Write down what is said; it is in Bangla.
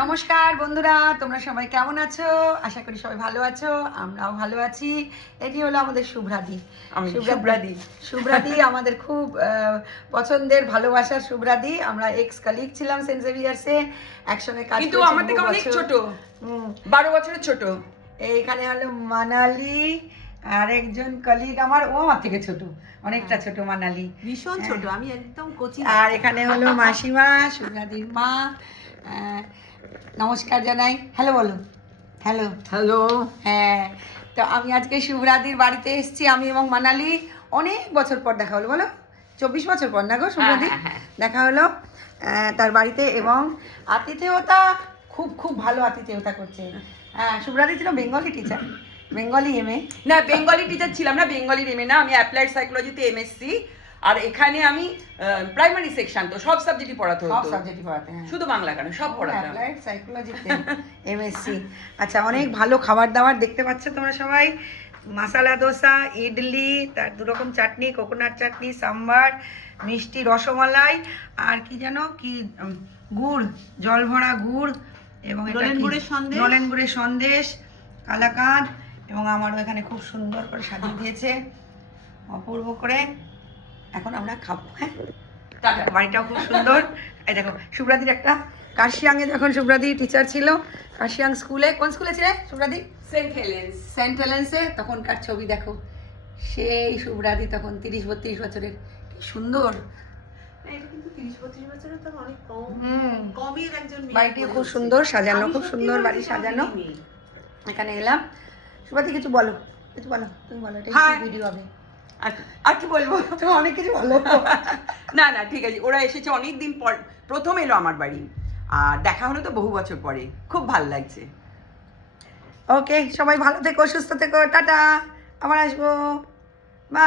নমস্কার বন্ধুরা, তোমরা সবাই কেমন আছো? আশা করি সবাই ভালো আছো, আমরাও ভালো আছি। এটি হলো আমাদের শুভ্রাদি। শুভ্রাদি আমাদের খুব পছন্দের ভালোবাসার শুভ্রাদি। আমরা এক্স কালিগ ছিলাম সেন্ট জেভিয়ার্সে, একসঙ্গে কাজ করেছি। কিন্তু আমার থেকে অনেক ছোট, 12 বছরের ছোট। এইখানে হলো মানালি, আর একজন কলিগ আমার, ও আমার থেকে ছোট, অনেকটা ছোট। মানালি ভীষণ ছোট, আমি একদম কচি। আর এখানে হলো মাসিমা, শুভ্রাদির মা। নমস্কার জানাই, হ্যালো বলো। Hello hello. হ্যাঁ, তো আমি আজকে শুভ্রাদির বাড়িতে এসেছি, আমি এবং মানালি। অনেক বছর পর দেখা হলো, বলো 24 বছর পর না গো শুভ্রাদি? দেখা হলো তার বাড়িতে, এবং আতিথেয়তা খুব খুব ভালো আতিথেয়তা করছে। শুভ্রাদি ছিল বেঙ্গলি টিচার, বেঙ্গলি এমএ। না, বেঙ্গলি টিচার ছিলাম না, বেঙ্গলির এমএ না, আমি অ্যাপ্লাইড সাইকোলজিতে এমএসসি। আর এখানে আমি প্রাইমারি সেকশন, তো সব সাবজেক্টই পড়াতে হতো। সব সাবজেক্টই পড়াতে, হ্যাঁ, শুধু বাংলা কেন, সব পড়াতাম। অ্যাপ্লাইড সাইকোলজিতে এমএসসি। আচ্ছা, অনেক ভালো খাবার দাবার দেখতে পাচ্ছ তোমরা সবাই। মশলা দোসা, ইডলি, তার 2 রকম চাটনি, কোকোনাট চাটনি, সাম্বার, মিষ্টি, রসমালাই, আর কি যেন কি গুড়, জল ভরা গুড়, এবং নলেন গুড়ের সন্দেশ, নলেন গুড়ের সন্দেশ, কালাকাঁদ, এবং আমারও এখানে খুব সুন্দর করে সাজিয়ে দিয়েছে, অপূর্ব করে। এখন আমরা খাবো। হ্যাঁ, বাড়িটাও খুব সুন্দর। এই দেখো, শুভ্রাদির একটা কার্শিয়াংয়ে যখন শুভ্রাদি টিচার ছিল, কার্শিয়াং স্কুলে, কোন স্কুলে ছিলে শুভ্রাদি? সেন্ট হেলেন্সে। তখনকার ছবি দেখো, সেই শুভ্রাদি তখন 30-32 বছরের, কি সুন্দর। এটা কিন্তু 30-32 বছরের তো অনেক কম, কমই একজন মেয়ে। বাড়িটি খুব সুন্দর সাজানো, খুব সুন্দর বাড়ি সাজানো। এখানে এলাম। শুভ্রাদি কিছু বলো, কিছু বলো, তুমি বলো, এটা ভিডিও হবে। আর কি বলবো, তো অনেক কিছু বলো। না না, ঠিক আছে। ওরা এসেছে অনেক দিন পর, প্রথম এলো আমার বাড়ি, আর দেখা হলো তো বহু বছর পরে, খুব ভালো লাগছে। ওকে, সবাই ভালো থেকো, সুস্থ থেকো, টাটা, আবার আসবো, বাই।